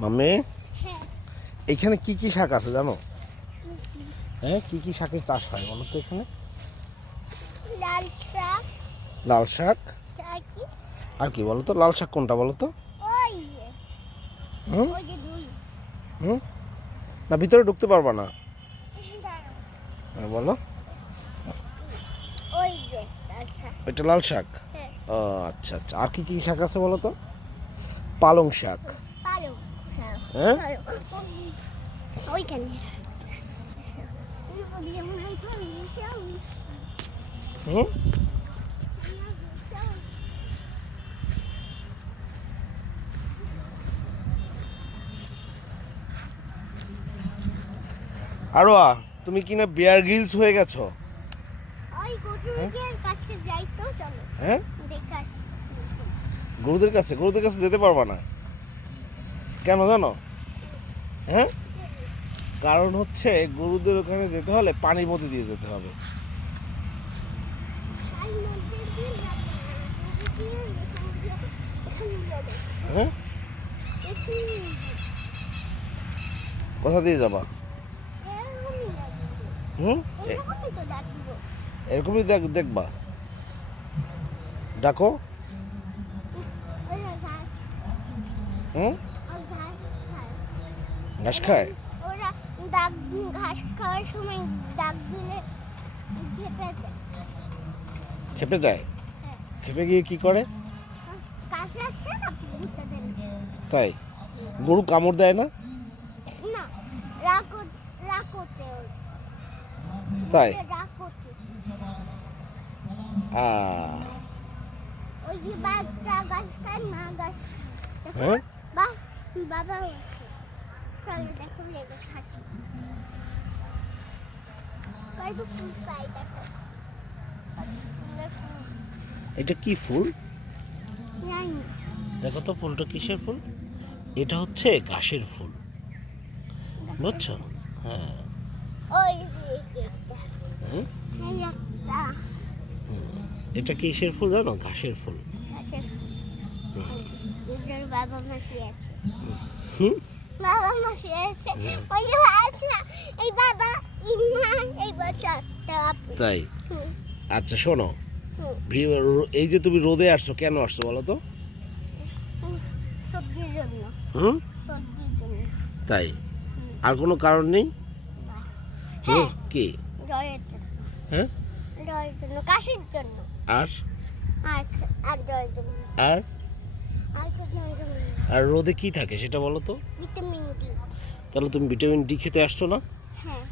Mummy, হ্যাঁ। এখানে কি কি শাক আছে জানো? হ্যাঁ, কি কি শাকের চাষ হয় বলো তো এখানে? লাল শাক। লাল শাক। আর কি? আর কি বলো তো? লাল শাক কোনটা বলো তো? ওই যে, হুম ওই যে দুই। হুম না, ভিতরে ঢুকতে পারবা না। দাঁড়াও। হ্যাঁ, বলো। ওই যে লাল শাক। এটা লাল শাক। হ্যাঁ। ও আচ্ছা আচ্ছা, আর কি কি শাক আছে বলো তো? পালং শাক। পালং শাক। হ্যাঁ? ওইখানে। হুম আরোয়া, তুমি কি না বিয়ার গ্রিলস হয়ে গেছো? ওই গরুদের কাছে যাই তো, চলো হ্যাঁ, দেখে আসি। গরুদের কাছে যেতে পারবা না। কেন জানো? হ্যাঁ, কারণ হচ্ছে গরুদের ওখানে যেতে হলে পানির মধ্যে দিয়ে যেতে হবে। আর মধ্যে দিয়ে যাবো না, নদী দিয়ে এখানে যাবো। হ্যাঁ, এখানে কোথা দিয়ে যাবা? এরকমই যাবো। হুম এরকমই তো ডাকবো। এরকমই দেখবা। ডাকো। ওরা ঘাস, হুম ওরা ঘাস খায়। ঘাস খায়। ওরা ডাক ঘাস খাওয়ার সময় ডাক দিলে খেপে যায়। খেপে যায়। হ্যাঁ। খেপে গিয়ে কি করে? কাছে আসছে না ঘুরতে দেন। তাই গরু কামড় দেয় না? না, রাখতে তাই রাখতে আ ওই যে বাচ্চা গাছ খায়, মা গাছ দেখো। হ্যাঁ, বাবা আছে। চলো দেখো লেগে থাকে। কই তো ফুল খাই দেখো। দেখো, এটা কি ফুল? জানি না। দেখো তো ফুলটা কিসের ফুল? এটা হচ্ছে ঘাসের ফুল, বুঝছো? হ্যাঁ। ওই যে এটা। হুম এই একটা এটা কিসের ফুল জানো? ঘাসের ফুল। গাছের ফুল। এদের বাবা মাসি আছে। হুম বাবা মাসি আছে। ওই যে আছে না, এই বাবা, এই মা, এই বাচ্চা, আপু। তাই হুম, আচ্ছা শোনো, হুম, এই যে তুমি রোদে আসছো, কেন আসছো বলো তো? হুম। সবজির জন্য। হুম সবজির জন্য। তাই আর কোনো কারণ নেই? না। হুম, হ্যাঁ, কি? জ্বরের জন্য। হ্যাঁ, জ্বরের জন্য, কাশির জন্য। আর আর আর জ্বরের জন্য। আর আর কোথাও জন্য। আর রোদে কি থাকে সেটা বলো তো? Vitamin D. তাহলে তুমি ভিটামিন ডি খেতে আসছো না? হ্যাঁ।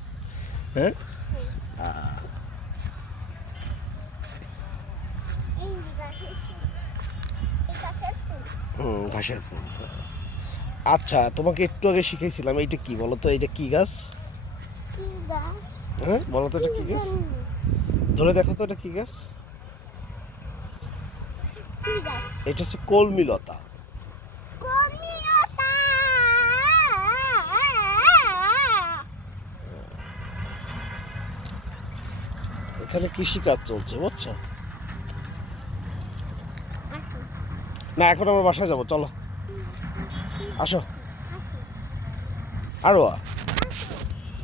হ্যাঁ, এই গাছের ফুল। এই গাছের ফুল। ঘাসের ফুল। হ্যাঁ। আচ্ছা, তোমাকে একটু আগে শিখাইছিলাম, এইটা কি বলো তো? এটা কি গাছ? কি গাছ? হ্যাঁ, বলো তো এটা কি গাছ? জানি না। ধরে দেখো তো এটা কি গাছ? কি গাছ? এটা হচ্ছে কলমি লতা। কমিয়তা। এখানে কৃষিকাজ চলছে, বুঝছো? আসো। না, এখন আমরা বাসায় যাবো, চলো আসো। আসো। আরোয়া,